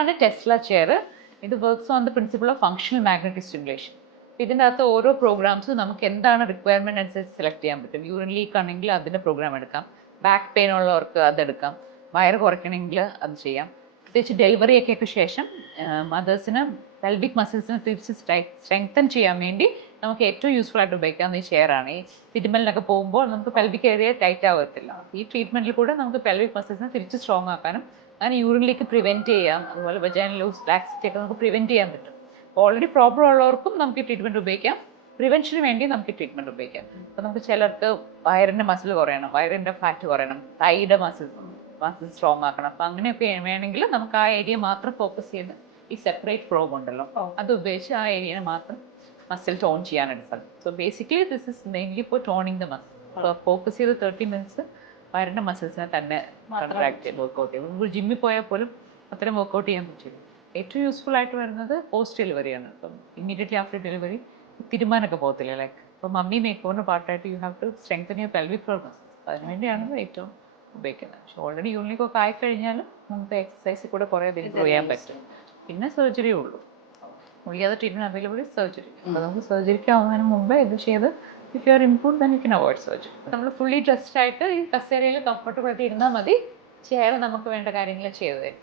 ഇതാണ് Tesla chair. ഇത് works on the principle of functional magnetic stimulation. ഇതിൻ്റെ അകത്ത് ഓരോ പ്രോഗ്രാംസും നമുക്ക് എന്താണ് റിക്വയർമെൻറ്റ് അനുസരിച്ച് സെലക്ട് ചെയ്യാൻ പറ്റും. യൂറിൻ ലീക്ക് ആണെങ്കിൽ അതിൻ്റെ പ്രോഗ്രാം എടുക്കാം, ബാക്ക് പെയിൻ ഉള്ളവർക്ക് അതെടുക്കാം, വയറ് കുറയ്ക്കണമെങ്കിൽ അത് ചെയ്യാം. പ്രത്യേകിച്ച് ഡെലിവറിയൊക്കെ ശേഷം മദേഴ്സിന് പെൽവിക് മസിൽസിനെ തിരിച്ച് സ്ട്രെങ്തൻ ചെയ്യാൻ വേണ്ടി നമുക്ക് ഏറ്റവും യൂസ്ഫുൾ ആയിട്ട് ഉപയോഗിക്കാവുന്ന ഈ ചെയറാണ്. ഈ തിരുമലിനൊക്കെ പോകുമ്പോൾ നമുക്ക് പെൽവിക് ഏരിയ ടൈറ്റ് ആവത്തില്ല. ഈ ട്രീറ്റ്മെൻറ്റിൽ കൂടെ നമുക്ക് പെൽവിക് മസിൽസിനെ തിരിച്ച് സ്ട്രോങ് ആക്കാനും അങ്ങനെ യൂറിൻ ലീക്ക് പ്രിവെൻറ്റ് ചെയ്യാം. അതുപോലെ വെജൈനൽ ലൂസ്, ലാക്സിറ്റി ഒക്കെ നമുക്ക് പ്രിവെൻറ്റ് ചെയ്യാൻ പറ്റും. ഓൾറെഡി പ്രോബ്ലം ഉള്ളവർക്കും നമുക്ക് ഈ ട്രീറ്റ്മെൻറ്റ് ഉപയോഗിക്കാം, പ്രിവെൻഷന് വേണ്ടി നമുക്ക് ട്രീറ്റ്മെൻറ്റ് ഉപയോഗിക്കാം. അപ്പോൾ നമുക്ക് ചിലർക്ക് വയറിൻ്റെ മസിൽ കുറയണം, വയറിൻ്റെ ഫാറ്റ് കുറയണം, തൈയുടെ മസിൽ സ്ട്രോങ് ആക്കണം. അപ്പോൾ അങ്ങനെയൊക്കെ വേണമെങ്കിൽ നമുക്ക് ആ ഏരിയ മാത്രം ഫോക്കസ് ചെയ്ത് ഈ സെപ്പറേറ്റ് പ്രോബ് ഉണ്ടല്ലോ അത് ഉപയോഗിച്ച് ആ ഏരിയനെ മാത്രം മസിൽ ടോൺ ചെയ്യാനായിട്ട് സാധിക്കും. So basically this is mainly four toning the muscle. അപ്പോൾ ഫോക്കസ് ചെയ്ത് 30 മിനിറ്റ്സ് വയറിൻ്റെ മസിൽസിനെ തന്നെ കോൺട്രാക്ട് ചെയ്ത് വർക്കൗട്ട് ചെയ്യും. നമുക്ക് ജിമ്മിൽ പോയാൽ പോലും അത്രയും വർക്കൗട്ട് ചെയ്യാൻ പറ്റില്ല. ഏറ്റവും യൂസ്ഫുൾ ആയിട്ട് വരുന്നത് പോസ്റ്റ് ഡെലിവറിയാണ്. അപ്പം ഇമ്മീഡിയറ്റ്ലി ആഫ്റ്റർ ഡെലിവറി തിരുമാനൊക്കെ പോകത്തില്ല. ലൈക്ക് ഇപ്പോൾ മമ്മി മേക്ക് ഓവറിൻ്റെ പാർട്ടായിട്ട് you have to strengthen your pelvic floor muscles. അതിനുവേണ്ടിയാണ് ഏറ്റവും ഉപയോഗിക്കുന്നത്. പക്ഷേ ഓൾറെഡി യൂണിക്കൊക്കെ ആയിക്കഴിഞ്ഞാൽ നമുക്ക് എക്സസൈസിൽ കൂടെ കുറേ ഇമ്പ്രൂവ് ചെയ്യാൻ പറ്റും. പിന്നെ സർജറിയേ ഉള്ളൂ. അത് ട്രീറ്റ്മെൻറ്റ് അവൈലബിൾ സർജറി. അപ്പോൾ നമുക്ക് സർജറിക്ക് ആവുന്നതിന് മുമ്പേ ഇത് ചെയ്ത് if you are improve then you can avoid surgery. നമ്മൾ ഫുള്ളി ഡ്രസ്ഡ് ആയിട്ട് ഈ കസേരയിൽ കംഫർട്ടബിൾ ആയിട്ട് ഇരുന്നാൽ മതി. ചെയർ നമുക്ക് വേണ്ട കാര്യങ്ങൾ ചെയ്തു തരും.